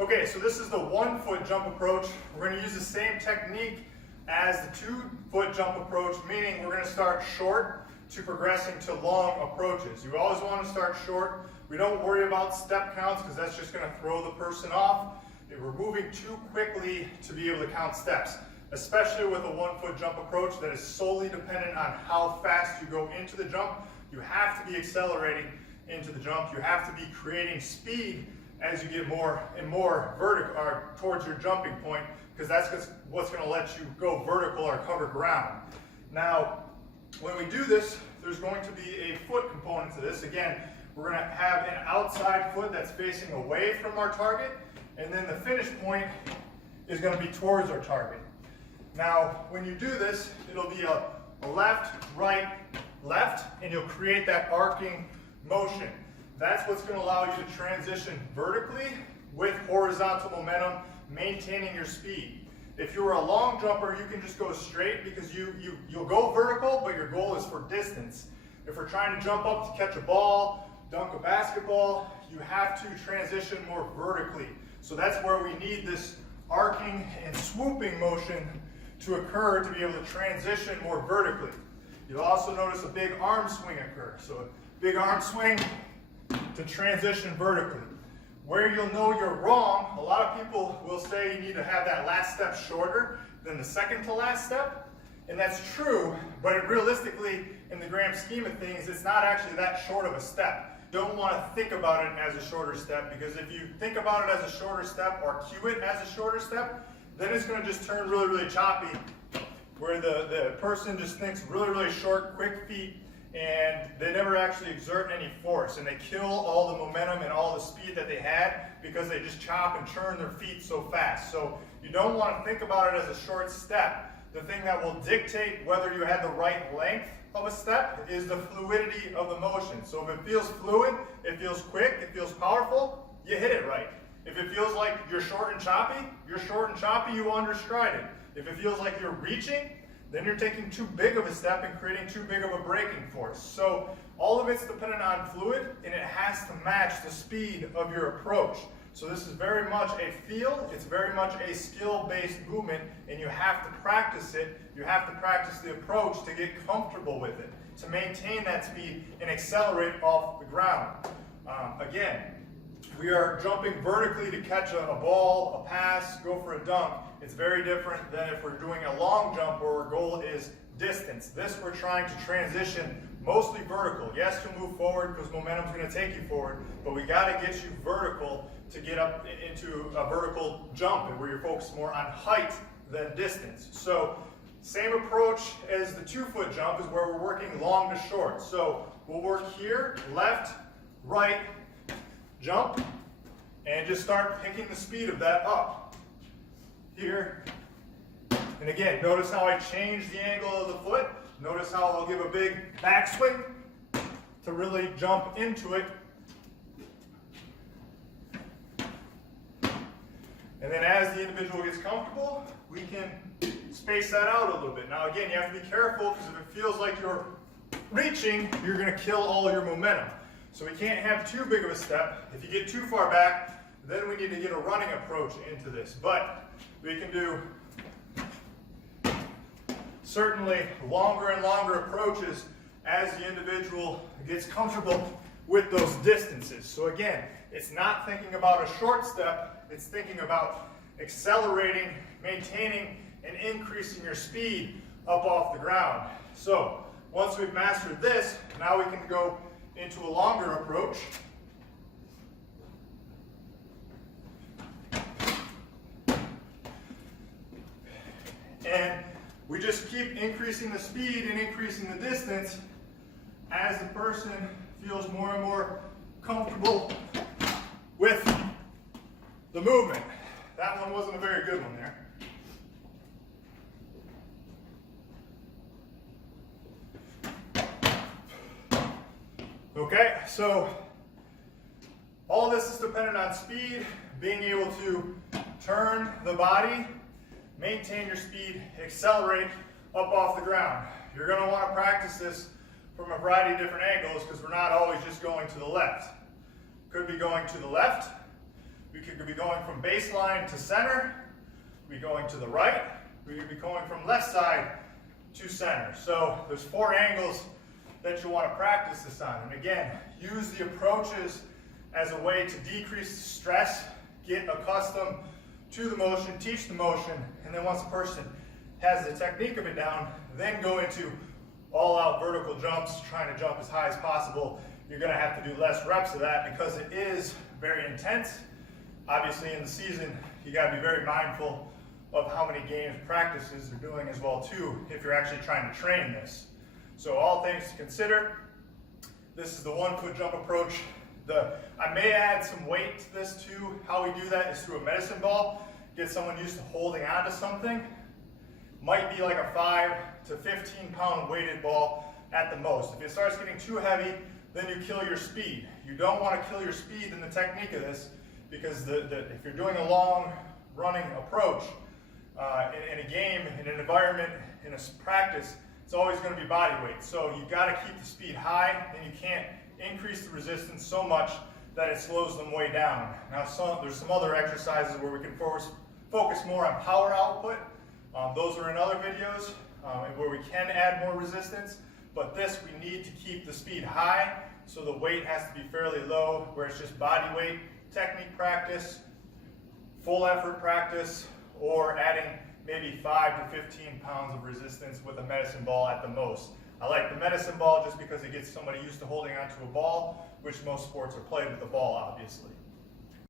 Okay, so this is the 1 foot jump approach. We're going to use the same technique as the 2 foot jump approach, meaning we're going to start short to progressing to long approaches. You always want to start short. We don't worry about step counts because that's just going to throw the person off. If we're moving too quickly to be able to count steps, especially with a 1 foot jump approach that is solely dependent on how fast you go into the jump. You have to be accelerating into the jump. You have to be creating speed as you get more and more vertical or towards your jumping point, because that's what's going to let you go vertical or cover ground. Now, when we do this, there's going to be a foot component to this. Again, we're going to have an outside foot that's facing away from our target, and then the finish point is going to be towards our target. Now, when you do this, it'll be a left, right, left, and you'll create that arcing motion. That's what's going to allow you to transition vertically with horizontal momentum, maintaining your speed. If you were a long jumper, you can just go straight because you'll go vertical, but your goal is for distance. If we're trying to jump up to catch a ball, dunk a basketball, you have to transition more vertically. So that's where we need this arcing and swooping motion to occur to be able to transition more vertically. You'll also notice a big arm swing occur. So a big arm swing to transition vertically. Where you'll know you're wrong, a lot of people will say you need to have that last step shorter than the second to last step. And that's true, but realistically, in the grand scheme of things, it's not actually that short of a step. You don't want to think about it as a shorter step, because if you think about it as a shorter step or cue it as a shorter step, then it's going to just turn really, really choppy, where the person just thinks really, really short, quick feet, and they never actually exert any force, and they kill all the momentum and all the speed that they had because they just chop and churn their feet so fast. So you don't want to think about it as a short step. The thing that will dictate whether you had the right length of a step is the fluidity of the motion. So if it feels fluid, it feels quick, it feels powerful, you hit it right. If it feels like you're short and choppy, you understride it. If it feels like you're reaching, then you're taking too big of a step and creating too big of a braking force. So all of it's dependent on fluid, and it has to match the speed of your approach. So this is very much a feel, it's very much a skill-based movement, and you have to practice it. You have to practice the approach to get comfortable with it, to maintain that speed and accelerate off the ground. Again, we are jumping vertically to catch a ball, a pass, go for a dunk. It's very different than if we're doing a long jump where our goal is distance. This we're trying to transition mostly vertical. Yes, to move forward because momentum's going to take you forward, but we got to get you vertical to get up into a vertical jump, and where you're focused more on height than distance. So same approach as the 2 foot jump is where we're working long to short. So we'll work here, left, right, jump, and just start picking the speed of that up. Here, and again, notice how I change the angle of the foot. Notice how I'll give a big backswing to really jump into it. And then as the individual gets comfortable, we can space that out a little bit. Now again, you have to be careful, because if it feels like you're reaching, you're going to kill all your momentum. So we can't have too big of a step. If you get too far back, then we need to get a running approach into this. But we can do certainly longer and longer approaches as the individual gets comfortable with those distances. So again, it's not thinking about a short step, it's thinking about accelerating, maintaining, and increasing your speed up off the ground. So once we've mastered this, now we can go into a longer approach. And we just keep increasing the speed and increasing the distance as the person feels more and more comfortable with the movement. That one wasn't a very good one there. Okay, so all this is dependent on speed, being able to turn the body, maintain your speed, accelerate up off the ground. You're going to want to practice this from a variety of different angles, because we're not always just going to the left. Could be going to the left, We could be going from baseline to center, we going to the right, we could be going from left side to center. So there's 4 angles that you want to practice this on. And again, use the approaches as a way to decrease stress, get accustomed to the motion, teach the motion, and then once a person has the technique of it down, then go into all-out vertical jumps, trying to jump as high as possible. You're going to have to do less reps of that because it is very intense. Obviously in the season, you got to be very mindful of how many games practices they're doing as well too, if you're actually trying to train this. So all things to consider, this is the 1 foot jump approach. I may add some weight to this too. How we do that is through a medicine ball. Get someone used to holding onto something. Might be like a 5 to 15 pound weighted ball at the most. If it starts getting too heavy, then you kill your speed. You don't want to kill your speed in the technique of this because if you're doing a long running approach in a game, in an environment, in a practice, it's always going to be body weight. So you got to keep the speed high, and you can't increase the resistance so much that it slows them way down. Now there's some other exercises where we can focus more on power output. Those are in other videos where we can add more resistance, but this we need to keep the speed high, so the weight has to be fairly low, where it's just body weight, technique practice, full effort practice, or adding maybe 5 to 15 pounds of resistance with a medicine ball at the most. I like the medicine ball just because it gets somebody used to holding onto a ball, which most sports are played with a ball, obviously.